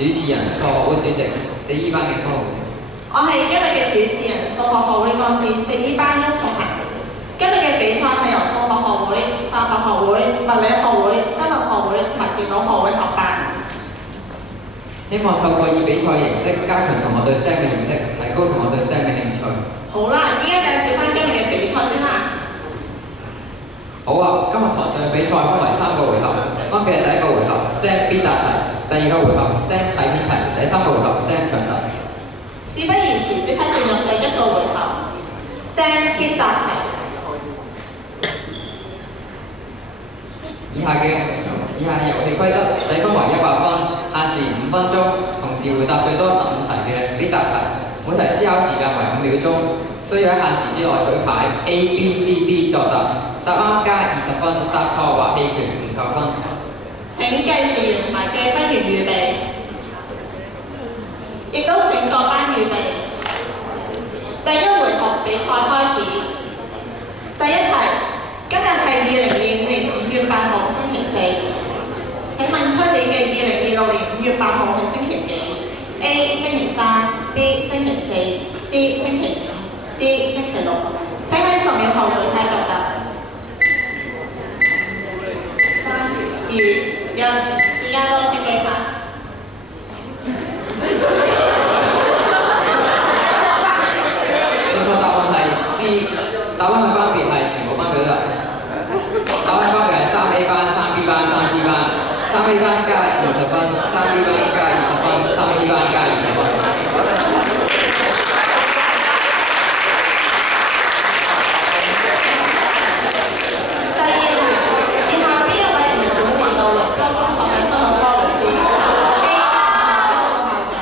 主持人、數學會主席、4E 班嘅方浩晴。我係今日嘅主持人，數學學會幹事4E 班翁淑嫻。今日嘅比賽係由數學學會、化學學會、物理學會、生物學會同埋電腦學會合辦。希望透過以比賽形式加強同學對 STEM 嘅認識，提高同學對 STEM 嘅興趣。好啦，依家介紹翻今日嘅比賽先啦。好啊，今日台上嘅比賽分為3個回合，分別係第一個回合 STEM 必答題，第二個回合 STEM 睇片題，第3個回合 STEM 搶答。事不宜遲，即刻進入第一個回合 STEM 必答題。以下遊戲規則，計分為100分，限時5分鐘，同時回答最多15題嘅必答題，每題思考時間為5秒鐘，需要喺限時之內舉牌 A、B、C、D 作答，答啱加20分，答錯或棄權唔扣分。請計時員同埋計分員預備，亦都請各班預備。第一回合比賽開始。第一題，今日係2025年5月8號星期四。請問出年嘅2026年5月8號係星期幾 ？A 星期3 B 星期4 C 星期5 D 星期6。請喺10秒後舉牌作答。3、2、1，時間到，請舉牌。正確答案係 C， 答案嘅分別係全部班表達。答案分別係3A 班、3B 班、3C 班。3A 班加20分，3B 班加20分，3C 班加20分。第二題，以下邊一位唔係本年度榮光中學嘅生物科老師 ？A. 陳校長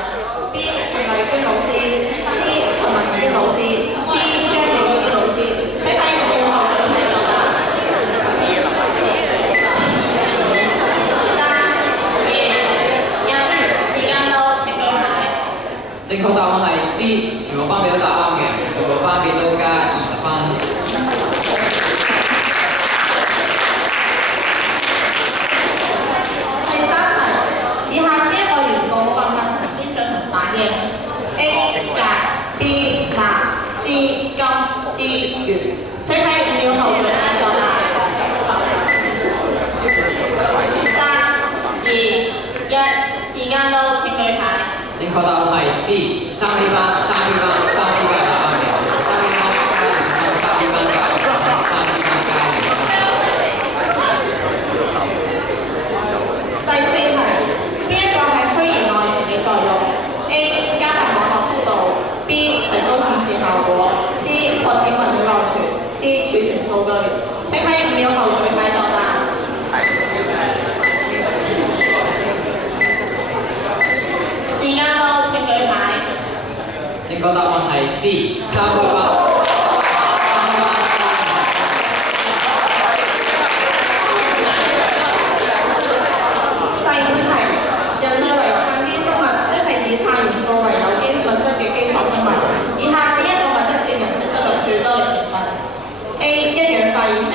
B. 陳麗娟老師 C. 陳文娟老師 D. 張美詩老師。請喺5秒後舉牌作答。正確答案係 C， 全部班表都答啱嘅，全部班表都加20分。第三題，以下邊一個元素冇辦法同酸進行反應 ？A. 鎘 B. 鈉 C. 金 D. 鉛。請喺5秒後舉牌作答。3、2、1，時間到，請舉牌。正確答案係 C，3A 班、3B 班、3C 班答啱嘅，3A 班加20分，3B 班加10分，3C 班加20分。第四題，邊一個係虛擬內存嘅作用 ？A. 加快網絡速度 B. 提高顯示效果 C. 擴展物理內存 D. 儲存數據。請喺5秒後舉牌作答。時間到，請舉牌。正確答案係 C，3A 班。第五題，人類為碳基生物，即係以碳元素為有機物質嘅基礎生物。以下邊一個物質佔人體質量最多嘅成分 ？A. 一氧化二氫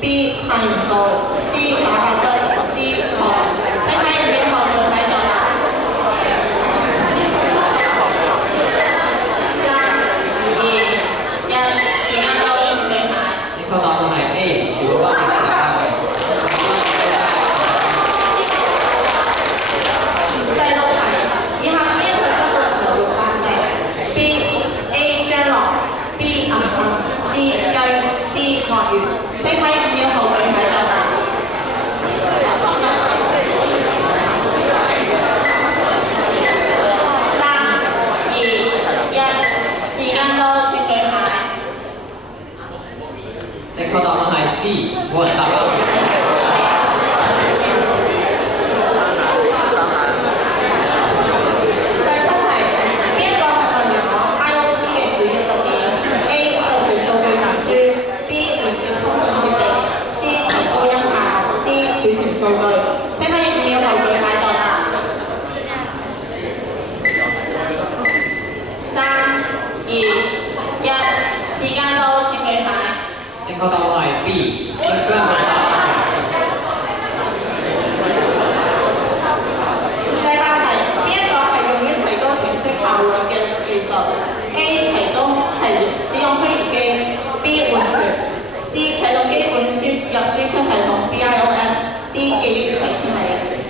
B. 碳元素 C. 蛋白質 D. 糖。請喺5秒後舉牌作答。3、2、1，時間到，請舉牌。正確答案係 A， 全部班表都答啱嘅。第六題，以下邊一個生物流活化石 ？B. A. 蟑螂 B. 銀杏 C. 雞 D. 鱷魚。請喺5秒後舉牌作答。3、2、1，時間到，請舉牌。正確答案係 C， 冇人答啱嘅。第七題，邊一個係物聯網 IoT 嘅主要特點 ？A. 實時數據傳輸 B. 連接通訊設備 C. 提高音效 D. 儲存數據。請喺5秒後舉牌作答。3、2、1，時間到，請舉牌。正確答案係 B， 根本答案。第八題，邊一個 C 啟動基本入輸出系統 BIOS。D 記憶體清理。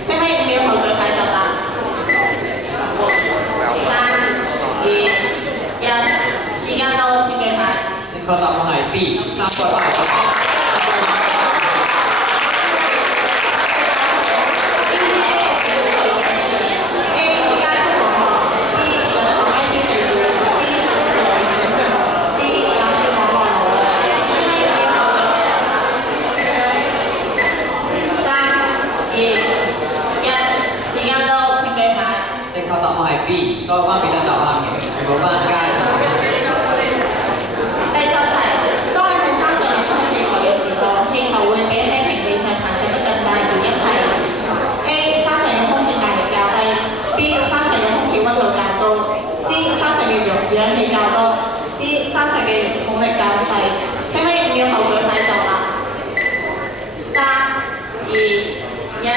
請喺5秒後舉牌作答。3、2、1，時間到，請舉牌。正確答案係 B， 3個牌。正確答案係 B， 所有班別都答啱嘅，全部班加20分。第10題，當你喺山上面充氣球嘅時候，氣球會比喺平地上膨脹得更大，原因係 A 山上嘅空氣壓力較低 ，B 山上嘅空氣溫度較高 ，C 山上嘅氧氣較多 ，D 山上嘅重力較細。請喺5秒後舉牌作答。3、2、1，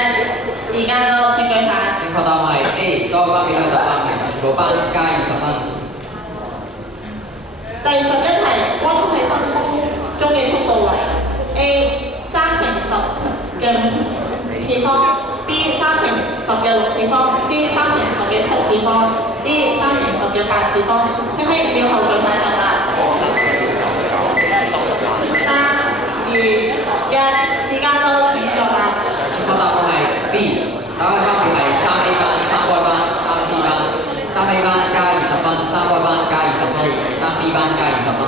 時間到，請舉牌。正確答案係 A， 所有班別都係答啱嘅，全部班加20分。第11題，光速喺真空中嘅速度為 A 3乘10嘅5次方 ，B 3乘10嘅6次方 ，C 3乘10嘅7次方 ，D 3乘10嘅8次方。請喺5秒後舉牌作答。3、2、1，時間到，請作答。正確答案係 B， 答案分別係3A 班、3B班、3D 班。3A 班加20分，3B班加20分，3D 班加20分。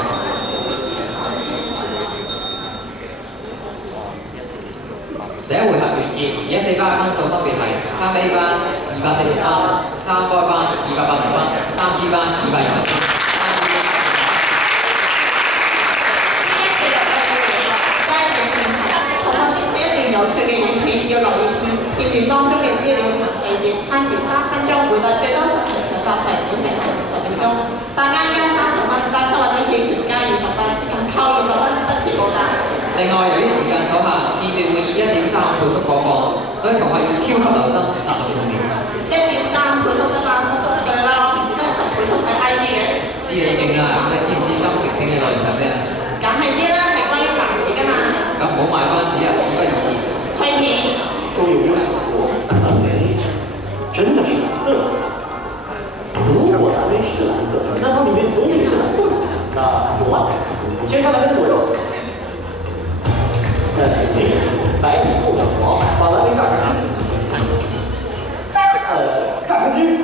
第一回合完結，而家4班嘅分數分別係3A 班240分，3B班280分，3C 班220分。有趣嘅影片，要留意片段當中嘅資料同埋細節，限時3分鐘，回答最多10題搶答題，每題限時10秒鐘。答啱加30分，答錯或者棄權加20分，共扣20分，不設補答。另外，由於時間所限，片段會以1.35倍速播放，所以同學要超級留心，集中重點。1.35倍速啫嘛，10歲啦，我平時都係10倍速睇 IG 嘅。知你勁啦，咁你知唔知今條片嘅內容係咩啊？梗係知啦，係關於男女㗎嘛。咁唔好賣關子啊，事不宜遲。推片。都有没有想过，蓝莓真的是蓝色的？如果蓝莓是蓝色，那它里面总得是蓝色的。那有吗？切开蓝莓的果肉，白米后面黄，把蓝莓榨成汁。榨成汁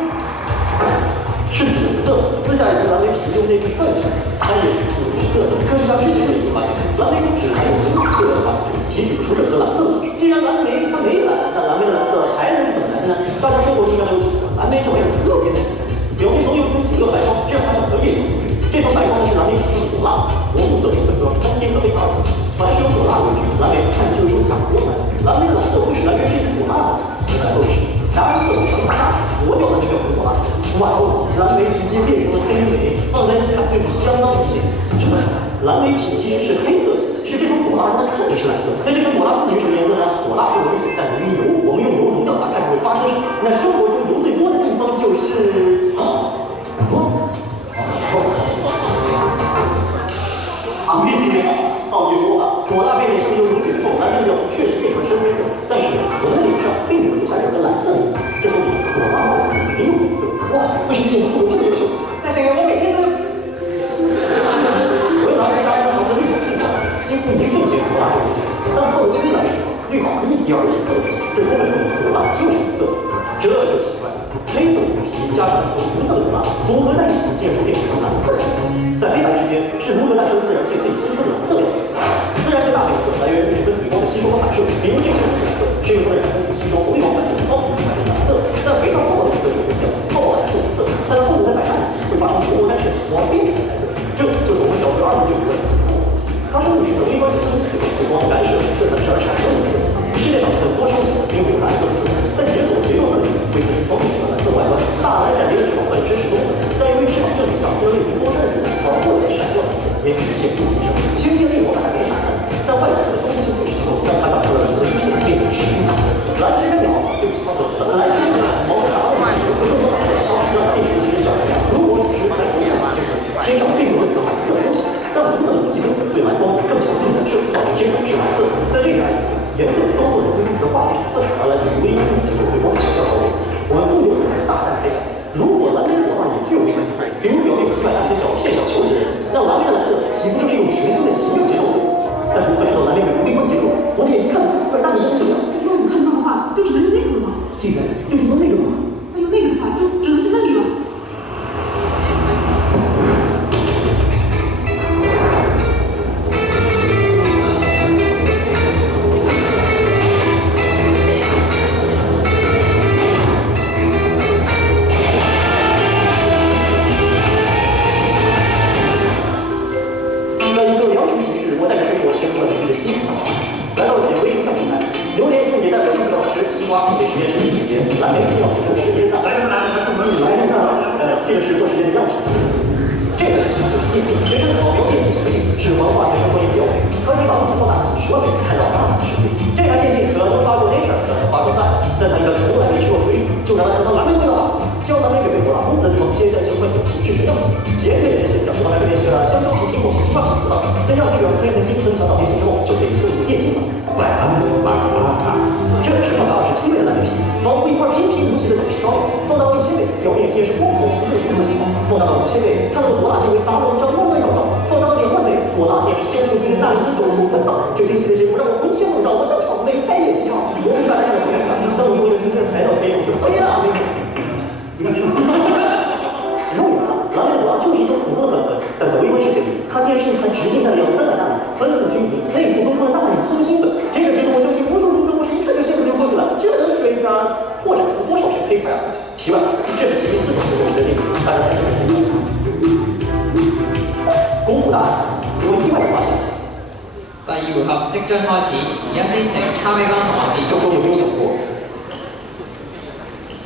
是紫色，撕下一层蓝莓皮，用内壁串起来，它也是紫色的。科学家之前就已经发现，蓝莓中只含有红色的化学物，提取不出整个蓝色的。既然蓝莓它没蓝，那蓝莓的蓝色还能是怎么来的呢？大家生活经常都有体会，蓝莓上面有特别的细纹，表面总有一层显色白霜，这样它想和液流出去。这层白霜呢是蓝莓皮中的果蜡，果木色成分主要是3天和贝塔尔。凡是有果蜡为据，蓝莓看着就有感国蓝。蓝莓的蓝色会使蓝莓变成果蜡吗？原来不是，蓝色被上大磨掉了就叫红果蜡。哇哦，蓝莓直接变成了黑莓，放在地上就是相当明显。真的，蓝莓皮其实是黑色的，是这层果蜡让它看着是蓝色。那这层果蜡自己是什么颜色呢？果蜡不溶水，但溶于油。我们用油溶掉它，看看会发生什么。那生活中油最多的地方就是不必思议哦，油啊，果蜡变成油溶解后，蓝莓料确实变成深灰色，但是我们的脸上并没有留下任何蓝色的印记，这说明果蜡貌似没有颜色。哇，为什么脸部有这么优秀？但是我每天都我用蓝莓加上的绿宝镜头，几乎一瞬间果蜡就不见了，但放在微蓝莓里，绿宝一点儿颜色都没有，这充分说明果蜡就是红色。这就奇怪了，黑色的皮加上一层红色的果蜡，组合在一起，竟然变成蓝色的。在黑白之间是如何诞生自然界最新鲜的蓝色的？自然界大部分色来源于日分子光的吸收和反射，比如这些红色蓝色是由它的染分子吸收红绿光反应光谱产生蓝色，但肥皂泡泡的颜色就不一样，泡泡还是红色，但它后面在摆烂期会发生薄膜干涉，从而变成彩色。这就是我们小学儿童就学的几何。它说你是微观性清晰对光的干涉，这才是而产生的颜色。世界上很多生物并没有蓝色的色彩，但解锁结构色体会给装饰出蓝色外观。大蓝闪蝶的翅膀本身是棕色，但由于翅膀正面上多了一层多闪闪，从而获得闪耀蓝色，也体现出提升。清晰的内膜还没闪蓝，但外层的中性性碎石结构让它长出了蓝色的虚线，变成实心蓝色。蓝之根鸟对不起，蓝之根毛发长了会更多彩色，让它变成一只小太阳。如果此时还有一点天上并没有一个蓝色的东西，但红色的无极分子对蓝光更强劲的反射。颜色都做人催生出的化学成分，而来自于微分子结构对光强调操作。我们不由自主地大胆猜想，如果蓝莓果蜡也具有微分结构，比如表面有几百万颗小片小球之类，那蓝莓的蓝色岂不就是一种全新的奇妙结构色？但如何知道蓝莓有微分结构？我的眼睛看不清几百大米的东西了。如果你看不到的话，就只能用那个了吗？既然就用到那个了吗？那用那个的话，就只能去那里了。在一个良辰吉日，我带着水果前往了美丽的西湖大学，来到了显微镜橡皮台，榴莲送给带我数学的老师，西瓜送给实验室的姐姐，蓝莓是要做实验的。来人来人，这个是做实验的样品。这个就是电镜，学生扫描电子显微镜，是文化学生专业标配，可以把物体放大几十万倍，看到大的世界。这台电镜可能发过 Nature，可能发过 Science，但它应该从来没吃过水，就让它尝到蓝莓味道吧。挑蓝莓给味道了，红色的地方切下来成分提取成样品。杰克人写的，我们这边是香蕉和苹果是一块品质的，在样品表面层经增强到变形之后，就可以送入电镜了。这是放大27倍的蓝莓皮，仿佛一块平平无奇的冷皮膏药。放大到1000倍，表面皆是光头从肉的形状。放大到5000倍，看到的果蜡纤维杂乱无章，慢慢绕道。放大到2万倍，果蜡线是鲜红绿的大眼睛走路奔道。这惊奇的结果让我魂牵梦绕，我当场眉开眼笑。我不知道大家的什么感觉，当我终于从这材料可以我说飞了，你放心吧。肉眼看，蓝莓的果蜡就是一层普通的粉粉，但在微观世界里，它竟然是一盘直径在200-300纳米，分布均匀，内部中放了大量通心粉。这个结果我相信无数人都是一看就羡慕流过去了，这能水拓展出多少片黑块啊！题外话，这是基于4种水果时的定义，大家猜猜看。公布答案，我意外地发现，第二回合即將開始，而家先請3B 班同學示周祝。中有没有想过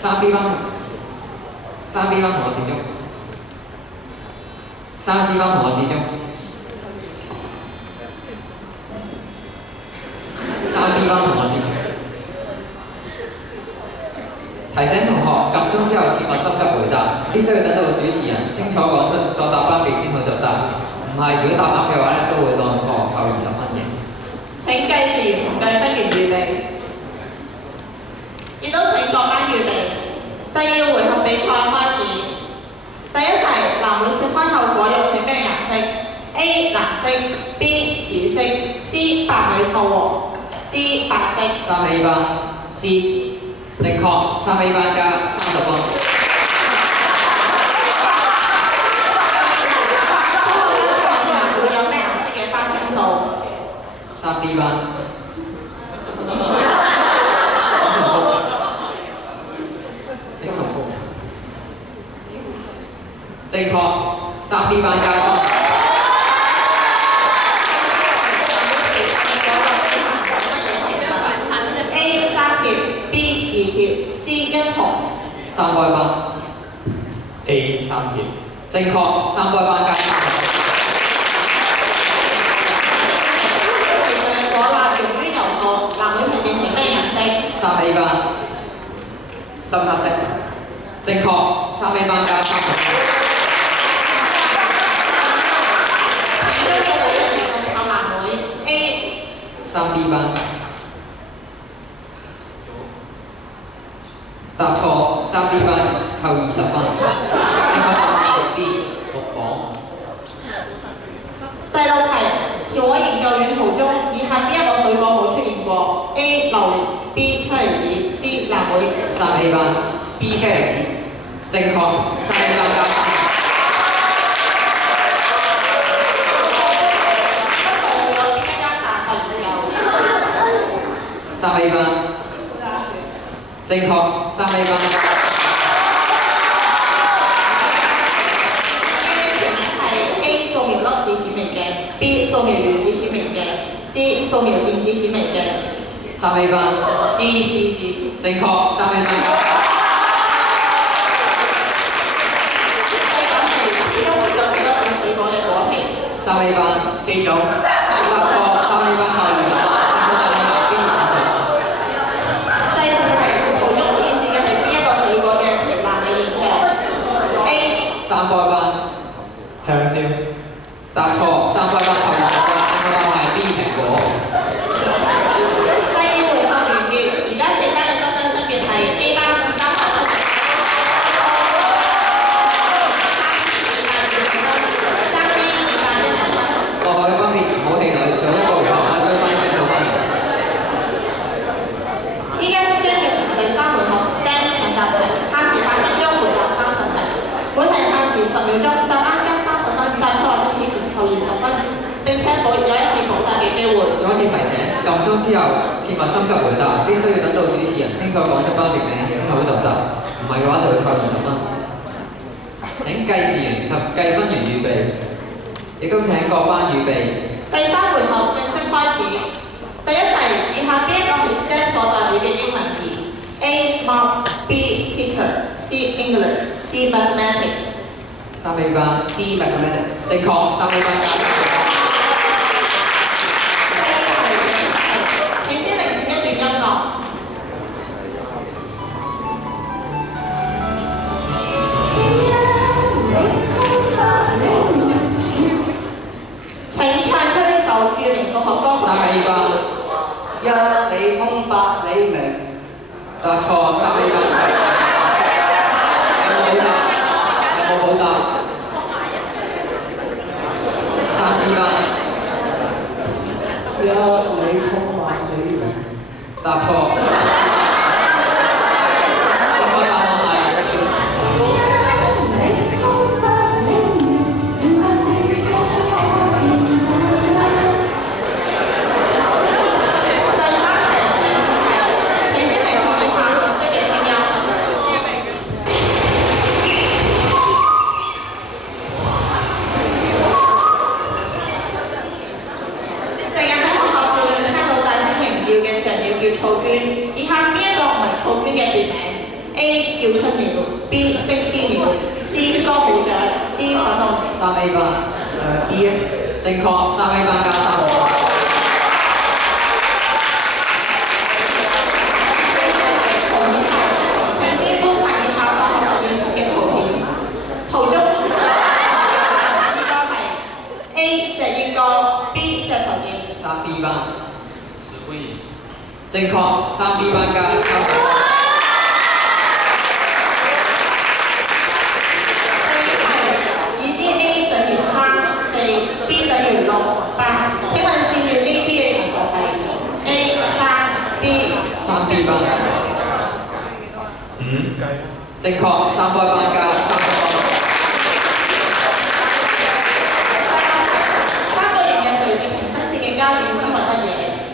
3B 班同學示祝。3C 班同學示祝。3B 班同學示祝。提醒同學集中之後切勿心急回答，必須要等到主持人清楚講出作答班別先好作答。唔係，如果答啱嘅話咧，都會當錯扣20分嘅。請計時員同計分員預備，亦都請各班預備。第二回合比賽開始。第一題，藍莓切開後果肉係咩顏色 ？A 藍色 ，B 紫色 ，C 白米透黃 ，D 白色。3A 班 C 正確，3A 班加30分。會有咩顏色嘅花青素？ 3B 班。請重複。正確，3B 班加30。A 3條 ，B 2條 ，C 1條。3杯班。A 3條。正確，3杯班加30分。果蠟溶於油後，藍莓皮變成咩顏色？3A 班。深黑色。正確，3A 班加30分。靠藍莓 A 3B 班。答錯，3B 班扣20分。正確答案係 D 6房。第6題，朝我研究遠途中，以下邊一個水果冇出現過 ？A 榴蓮 ，B 車厘子 ，C 藍莓。3A 班 B 車厘子。正確，3A 班加30。不過會有邊一間大學有3A 班正確，3A 班。係 A 掃描粒子顯微鏡 ，B 掃描原子顯微鏡 ，C 掃描電子顯微鏡。3A 班 C 正確，3A 班加。第9題，其中會有幾多種水果嘅果皮3A 班4種。答錯，3A 班扣20分。正確答案係 B 5種。第10題，圖中顯示嘅係邊一個水果嘅皮爛嘅現象 ？A 3杯班香蕉。答錯，3杯班扣20分。正確答案係 B 蘋果。第11扣20分，並且有一次補答嘅機會。再次提醒，撳鐘之後切勿心急回答，必須要等到主持人清楚講出班別名先好作答，唔係嘅話就會扣20分。請計時員及計分員預備，亦都請各班預備。第3回合正式開始。第一題，以下邊一個係 STEM 所代表嘅英文字 ？A. Smart B. Teacher C. English D. Mathematics。3A 班 D mathematics。正確，3A 班加3分。請先聆聽一段音樂。請唱出呢首著名數學歌曲。3A 班一理通百理明。答錯，3A 班。有冇補答？3C 班。一理通百理明。答錯。正確答案係。草娟，以下邊一個唔係草娟嘅別名 ？A. 叫春鳥 B. 星天鳥 C. 歌舞獎 D. 粉紅。3A 班。D。正確，3A 班加3分。請先觀察以下化學實驗室嘅圖片，圖中有詩歌係 A. 石英哥 B. 石頭記。3B 班。正確，3B 班加3分。以 DA 等於3、4，B 等於6、8。請問線段 AB 嘅長度係 A 3B。3B 班。正確，3B 班加3分。3個形嘅垂直平分線嘅交點稱為乜嘢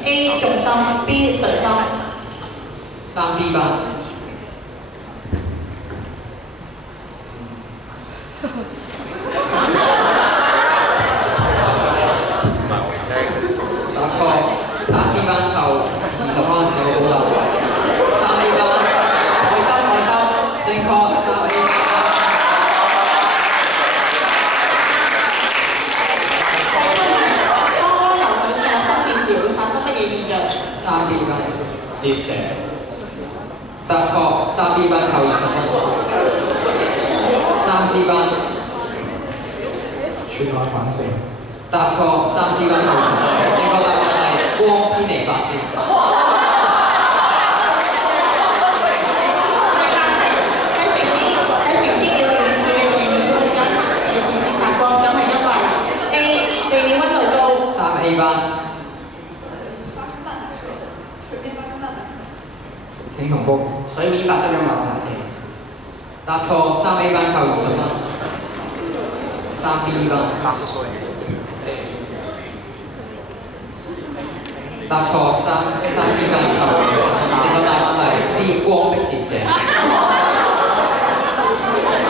？A 重心 B 垂心。3D 班。答錯，3D 班扣20分，有冇補答？3A 班。愛心。正確，3A 班。當光游水線有分別時會發生乜嘢現象？3B 班。折射。答錯，3B 班扣20分。3C 班。全內反射。答錯，3C 班扣20分。正確答案係光偏離發線。喺晴天表遠處嘅地面好似有一條線發光，咁係因為 A 地面溫度高。3A 班。請重複。水面發生音效反射。答錯，3A 班扣20分。3B 班。答錯，3B 班扣20分。正確答案係 C 光的折射。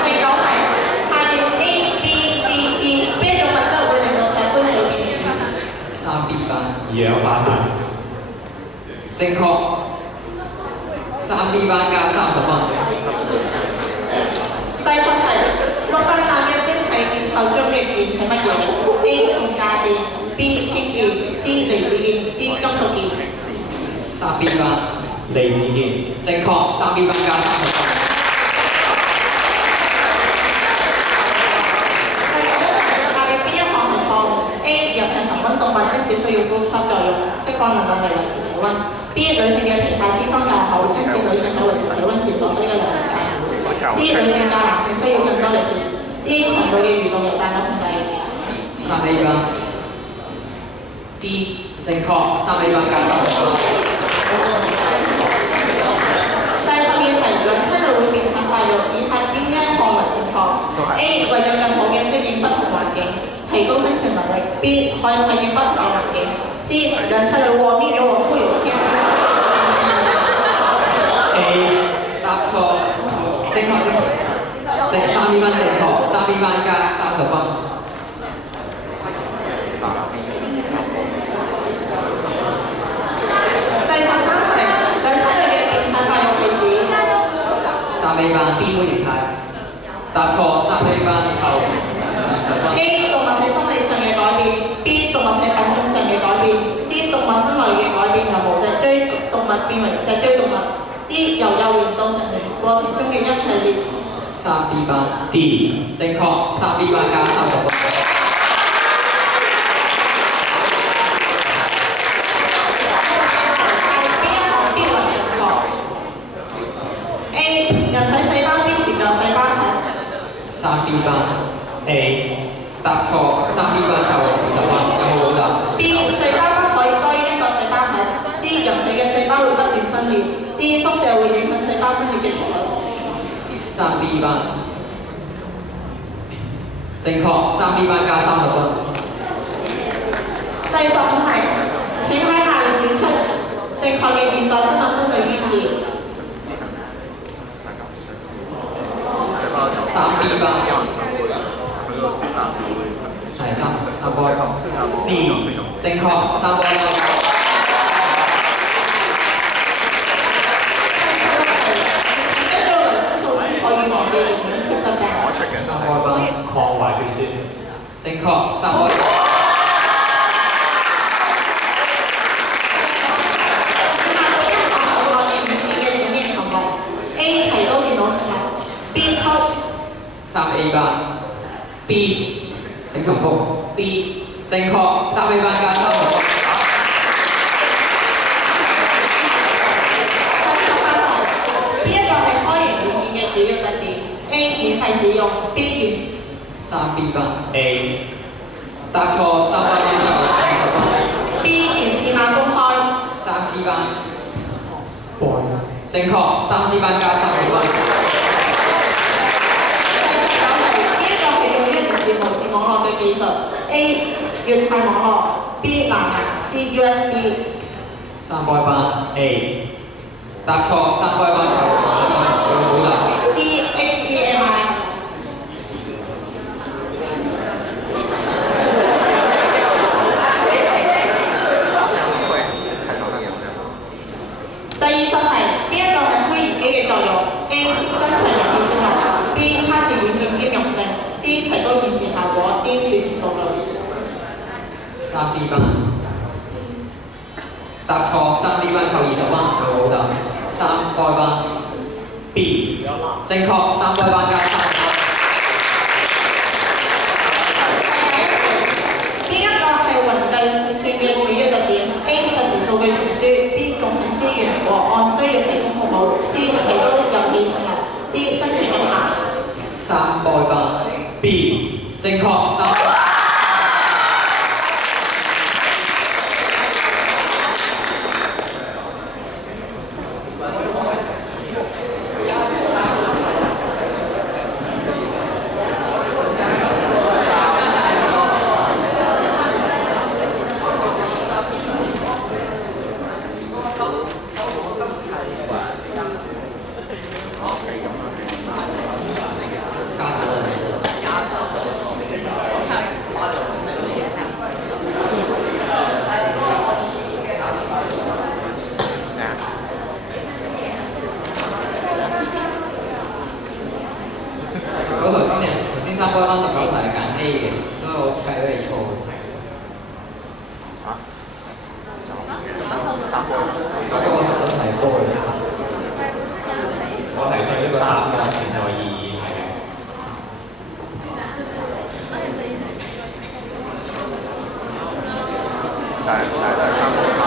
第9題，下列 A、B、C、D 邊一種物質會令到石灰水變軟？3B 班。二氧化碳。正確。3B 班加30分。第10題，氯化氮嘅晶體結構中嘅鍵係乜嘢 ？A 共價鍵 B 氫鍵 C 離子鍵 D 金屬鍵。3B 班。離子鍵。正確，3B 班加30分。第11題，下列邊一項係錯誤 ？A 人係恒溫動物，因此需要呼吸作用，釋放能量嚟維持體溫。B 女性嘅皮下脂肪較厚，因此女性喺維持體溫時所需嘅能量較少。C 女性較男性需要更多力氣。D 腸道嘅蠕動由大腦控制。3A 班。D 正確，3A 班加30分。第12題，兩棲類會變態發育，以下邊一項為正確 ？A 為咗更好嘅適應不同環境提高生存能力；B 可以體驗不同嘅環境；C 兩棲類和呢個和固有天。A 答錯，正確正3B 班正確，3B 班加30分。第13題，兩棲類嘅變態發育係指3A 班 B 會形態。答錯，3A 班扣20分。A 動物喺心理上嘅改變，B 動物喺品種上嘅改變，C 動物分類嘅改變由無脊椎動物變為脊椎動物，D 由幼年到成年過程中嘅一系列。3B 班 D 正確，3B 班加30分。人體細胞邊存有細胞核3B 班 A 答錯，3B 班扣20分，有冇補答 ？B 細胞不可以多於一個細胞核。C 人體嘅細胞會不斷分裂。D 輻射會影響細胞分裂嘅速率。3B 班正確，3B 班加30分。第15題，請喺下列選出正確嘅現代生物分類依次。3B 班係三波 C 正確，3波班。一個維生素 C 可預防嘅營養缺乏病。3波班抗壞血酸。正確，3波班。A 提高電腦性能 ，B 溝。3A 班 B 請重複 B 正確，3A 班加30分。邊一個係開源軟件嘅主要特點 ？A 免費使用 ，B 3B 班 A 答錯，3班加20分。B 源自碼公開。3C 班 Boy 正確，3C 班加30分。第19題，邊一個係用於連接無線網絡嘅技術 ？A 液態網絡 ，B 藍牙 ，C USB。3波班 A 答錯，3波班扣20分，有冇補答 D HDMI。第20題，邊一個係虛擬機嘅作用 ？A 增強遊戲性能 ，B 測試軟件兼容性 ，C 提高顯示效果 ，D 儲存數據。3B 班答錯，3B 班扣20分，有冇補答3波班 B 正確，3波班加30分。邊一個係雲計算嘅主要特點 ？A 實時數據傳輸 ，B 共享資源和按需要提供服務 ，C 提高遊戲性能 ，D 增強音效。3波班 B 正確3波班。頭先3波班19題係揀 A 嘅，所以我計咗你錯嘅。嗰個19題係波嘅。我係對呢個答案存在異議係嘅。但係3波班